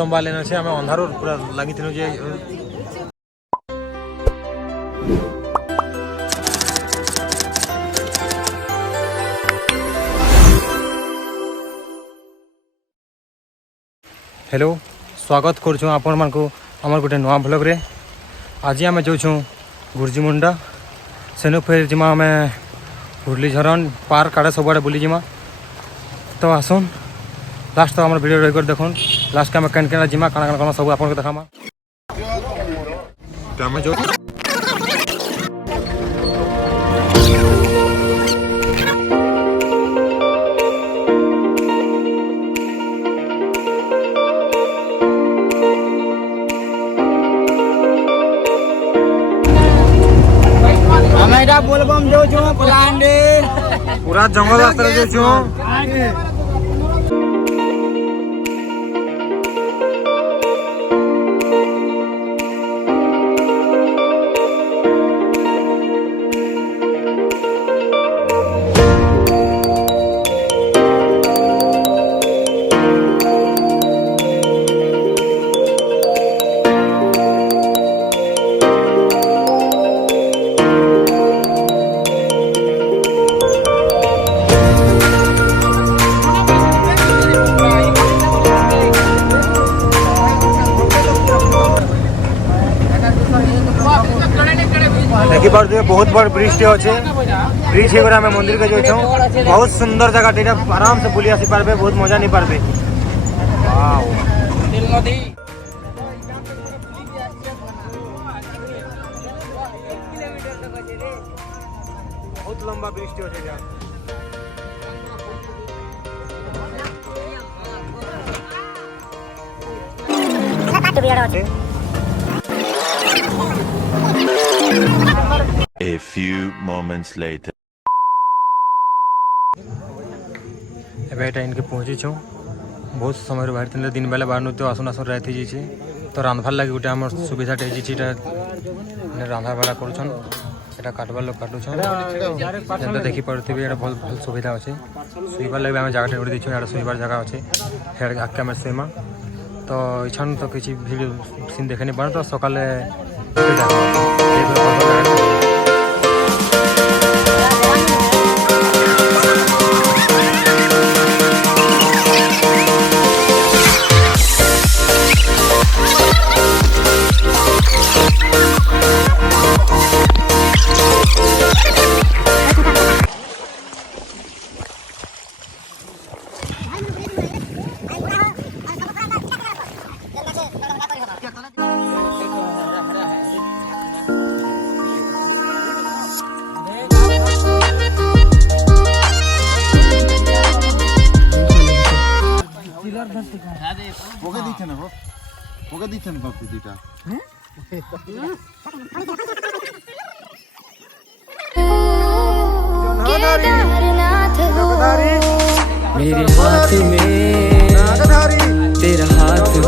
लंबा लाइन अच्छे आम अंधार पूरा लगी जे हेलो स्वागत करुँ आपण मानक आम गोटे नुआ ब्लॉग रे। आज आम जाऊँ गुर्जी मुंडा सेनु फिर जिमा आम हुरली झरण पार्क आड़े सब आड़े बुली जिमा। तो आसन लास्ट तो आम वीडियो रही देखुन लास्ट आम केन केना जिमा काना काना सब आपको देखामा। तो आम जो बोलबम जो छो प्लांडे पूरा जंगल रास्ता जो छो देखिए बहुत बड़ ब्रिज अच्छे ब्रिज है आम मंदिर के जो बहुत सुंदर जगह आराम से बुली आसी पारबे बहुत मजा नहीं पारबे। बहुत लंबा ब्रिज अच्छे A few moments later. एटा इनके पहुँची छूँ बहुत समय बाहर थे दिन बेला बाहर तो आसन आसन राति जाइए तो रांधवार लगे गोटे आम सुविधा रांधा बेला कर काटबार लोग काटुन तो देखिपे भल भल सुविधा अच्छे शुइबार लगे आम जगह गोटे देखो शुइबार जगह अच्छे हेड आगे आम शुमा तो इच्छा तो किसी भिड सीन देखे नहीं पार तो सकाले ওকে দিচ্ছে না ওকে দিচ্ছে না বাপু দুইটা मेरे हाथ में तेरा हाथ हो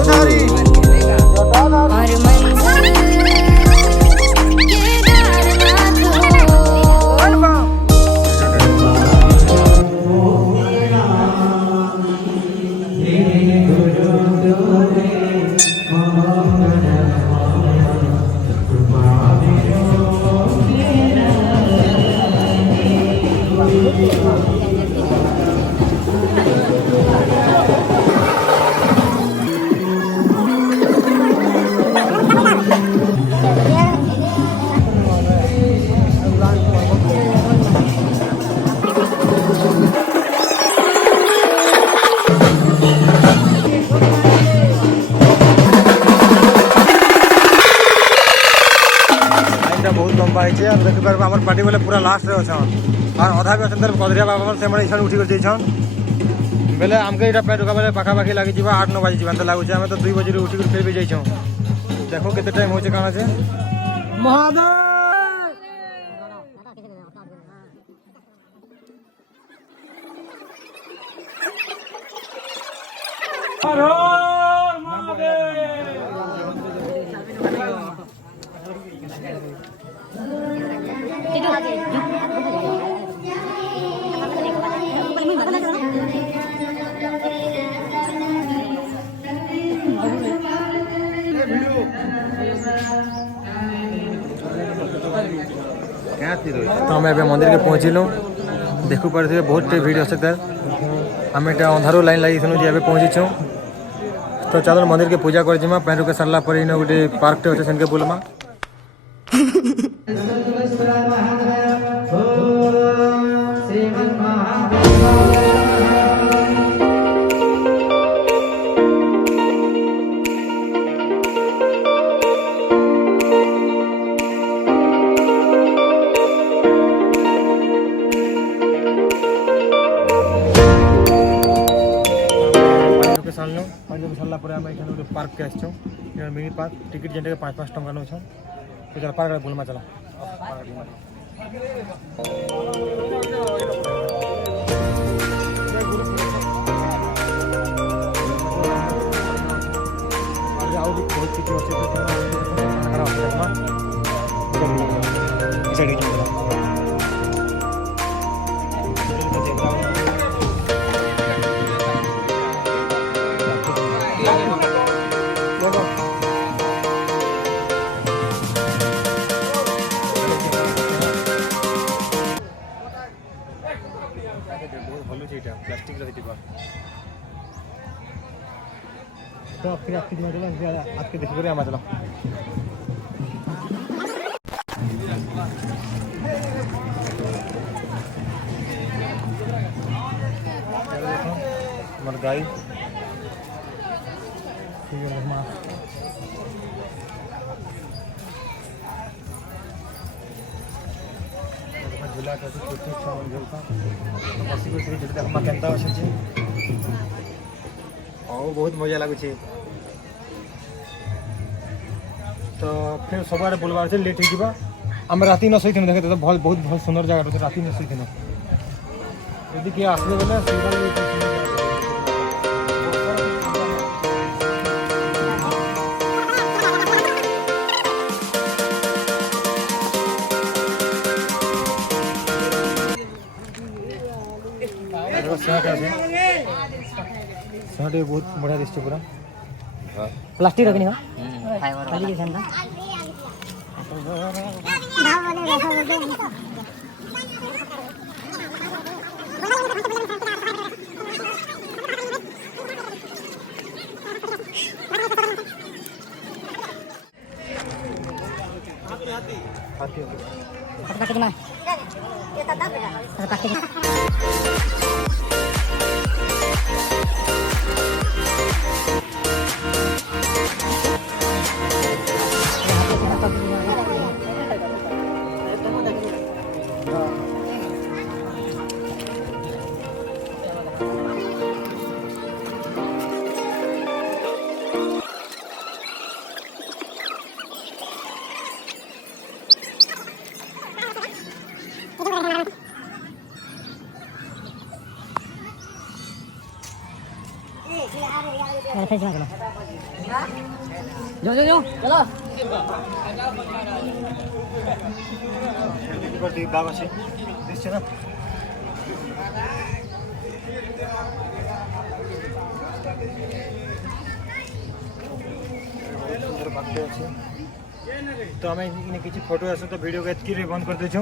और मंजिल बहुत लंबा है देखिपार आम पार्टी बोले पूरा लास्ट रे अच्छा और अधा भी अच्छा कदरिया बाबा से इच्छा उठी कर बेले आमके यहाँ पेट ढुका बेले पाखापाखि लगी 8-9 बजे जीवन तो लगुच आम तो 2 बजे उठी कर फिर भी जाइछूँ देखो केते टाइम हो काना से महादेव तो आम ए मंदिर के पहुँचलु देखु पारे बहुत भीड़ अच्छे तर आम एटा अंधारू लाइन लगी जे पहुँचीचु तो चलो मंदिर के पूजा कर पैंटू के सरला पर गोटे पार्कटे अच्छे सेनके बुलमा सरला पार्क के आसचु मिनी पार्क टिकट जेनटा 5-5 टंका नौ तो चल पार्क बुलमा चला बहुत किसी प्लास्टिक तो फिर आपकी आज के देखिए आम चला हमारे गाय झूला छोटे केन्ता अच्छे और बहुत मजा लगुच तो फिर सब आड़े बुलवार से लेट हो आम राति न शोन देखे तो बहुत बहुत सुंदर जगह रोचे राति न शोन यदि किए आसले बोले बहुत बढ़िया दिशा पूरा प्लास्टिक रखनी हो खाली के संदा जो जो जो चलो बाग अच्छे दृश्य ना तो आम किसी फोटो आस तो वीडियो को बंद कर देचु